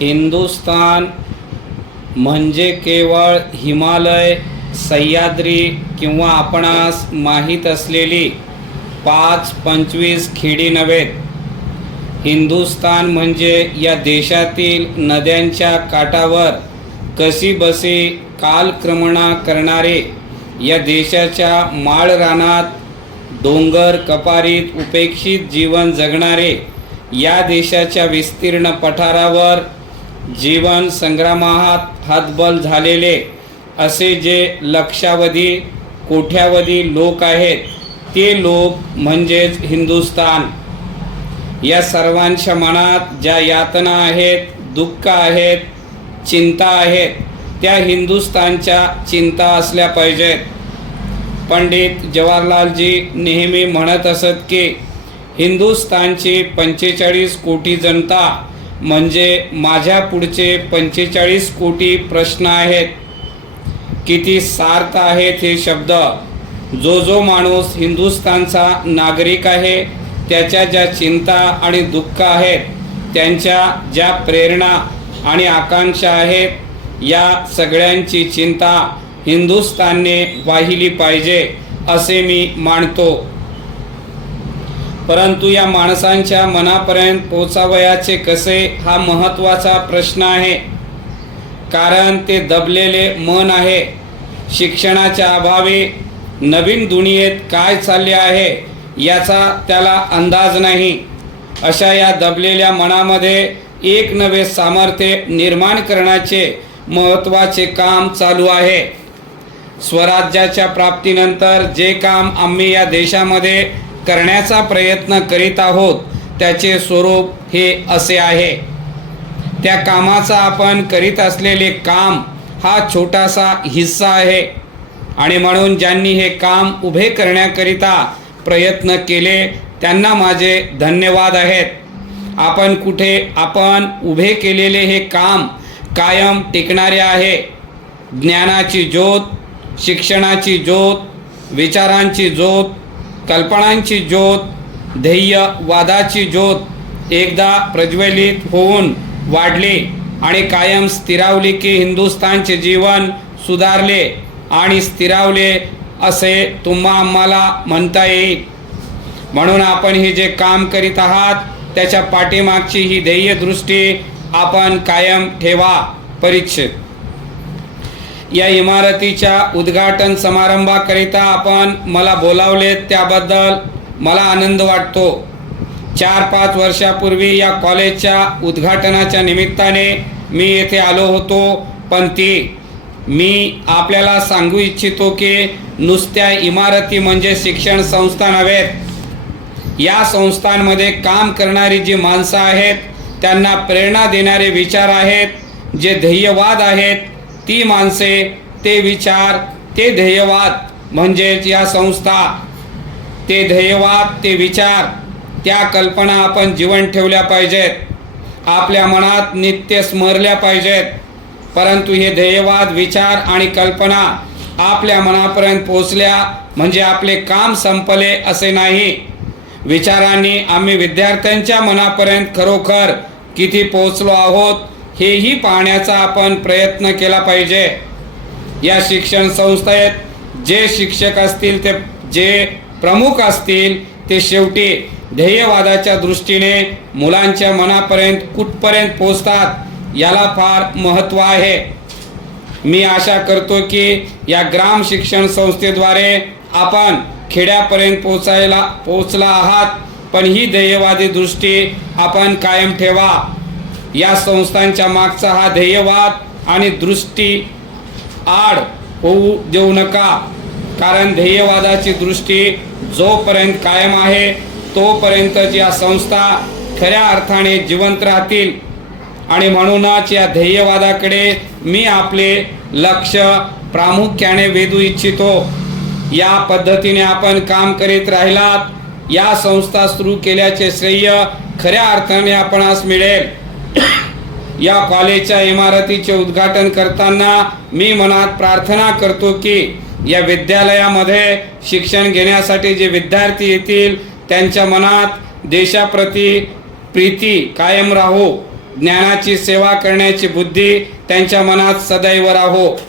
हिंदुस्थान म्हणजे केवळ हिमालय, सह्याद्री किंवा आपणास माहीत असलेली 5-25 खेडी नव्हेत. हिंदुस्थान म्हणजे या देशातील नद्यांच्या काठावर कशीबसी कालक्रमणा करणारे, या देशाच्या माळरानात डोंगर कपारीत उपेक्षित जीवन जगणारे, या देशाच्या विस्तीर्ण पठारावर जीवन संग्रामात हतबल झालेले असे जे लक्षावधी कोट्यावधी लोक आहेत, ते लोक म्हणजेच हिंदुस्थान. या सर्वांच्या मनात ज्या यातना आहेत, दुःख आहेत, चिंता आहेत, त्या हिंदुस्थानच्या चिंता असल्या पाहिजेत. पंडित जवाहरलालजी नेहमी म्हणत असत की हिंदुस्थानची 45 कोटी जनता म्हणजे माझ्या पुढचे 45 कोटी प्रश्न आहेत. किती सार्थ आहेत हे शब्द. जो माणूस हिंदुस्थानचा नागरिक आहे, त्याच्या ज्या चिंता आणि दुःख आहेत, त्यांच्या ज्या प्रेरणा आणि आकांक्षा आहेत, या सगळ्यांची चिंता हिंदुस्थानने वाहिली पाहिजे असे मी मानतो. परंतु या माणसांच्या मनापर्यंत पोचावयाचे कसे, हा महत्त्वाचा प्रश्न आहे. कारण ते दबलेले मन आहे. शिक्षणाच्या अभावी नवीन दुनियेत काय चालले आहे याचा त्याला अंदाज नाही. अशा या दबलेल्या मनामध्ये एक नवे सामर्थ्य निर्माण करण्याचे महत्त्वाचे काम चालू आहे. स्वराज्याच्या प्राप्तीनंतर जे काम आम्ही या देशामध्ये करण्याचा प्रयत्न करीत आहोत, त्याचे स्वरूप हे असे आहे. त्या कामाचा आपण करीत असलेले काम हा छोटासा हिस्सा आहे आणि म्हणून ज्यांनी हे काम उभे करण्याकरिता प्रयत्न केले त्यांना माझे धन्यवाद आहेत. आपण उभे केलेले हे काम कायम टिकणारे आहे. ज्ञानाची ज्योत, शिक्षणाची ज्योत, विचारांची ज्योत, कल्पनांची ज्योत, ध्येयवादाची ज्योत एकदा प्रज्वलित होऊन वाढली आणि कायम स्थिरावली की हिंदुस्थानचे जीवन सुधारले आणि स्थिरावले असे आम्हाला म्हणता येईल. म्हणून आपण हे जे काम करीत आहात, त्याच्या पाठीमागची ही ध्येयदृष्टी आपण कायम ठेवा. परिच्छेद. या इमारतीच्या उद्घाटन समारंभाकरिता आपण मला बोलावले, त्याबद्दल मला आनंद वाटतो. 4-5 वर्षापूर्वी या कॉलेजच्या उद्घाटनाच्या निमित्ताने मी येथे आलो होतो. पण मी आपल्याला सांगू इच्छितो की नुसत्या इमारती म्हणजे शिक्षण संस्था नव्हेत. या संस्थांमध्ये काम करणारी जी माणसं आहेत, त्यांना प्रेरणा देणारे विचार आहेत, जे ध्येयवाद आहेत, ती माणसे, ते विचार, ते ध्येयवाद म्हणजेच या संस्था. ते ध्येयवाद, ते विचार, त्या कल्पना आपण जीवन ठेवल्या पाहिजेत, आपल्या मनात नित्य स्मरल्या पाहिजेत. परंतु हे ध्येयवाद, विचार आणि कल्पना आपल्या मनापर्यंत पोहोचल्या म्हणजे आपले काम संपले असे नाही. विचारांनी आम्ही विद्यार्थ्यांच्या मनापर्यंत खरोखर किती पोहोचलो आहोत हेही पाहण्याचा आपण प्रयत्न केला पाहिजे. या शिक्षण संस्थेत जे शिक्षक असतील, ते जे प्रमुख असतील, ते शेवटी ध्येयवादाच्या दृष्टीने मुलांच्या मनापर्यंत कुठपर्यंत पोचतात याला फार महत्त्व आहे. मी आशा करतो की या ग्राम शिक्षण संस्थेद्वारे आपण खेड्यापर्यंत पोचला आहात. पण ही ध्येयवादी दृष्टी आपण कायम ठेवा. या संस्थांच्या मागचा हा ध्येयवाद आणि दृष्टी आड होऊ देऊ नका. कारण ध्येयवादाची दृष्टी जोपर्यंत कायम आहे, तोपर्यंतच या संस्था खऱ्या अर्थाने जिवंत राहतील. आणि म्हणूनच या ध्येयवादाकडे मी आपले लक्ष प्रामुख्याने वेधू इच्छितो. या पद्धतीने आपण काम करीत राहिलात, या संस्था सुरू केल्याचे श्रेय खऱ्या अर्थाने आपणास मिळेल. या कॉलेजच्या इमारतीचे उद्घाटन करताना मी मनात प्रार्थना करतो की या विद्यालयामध्ये शिक्षण घेण्यासाठी जे विद्यार्थी येतील, त्यांच्या मनात देशाप्रती प्रीती कायम राहो. ज्ञानाची सेवा करण्याची बुद्धी त्यांच्या मनात सदैव राहो.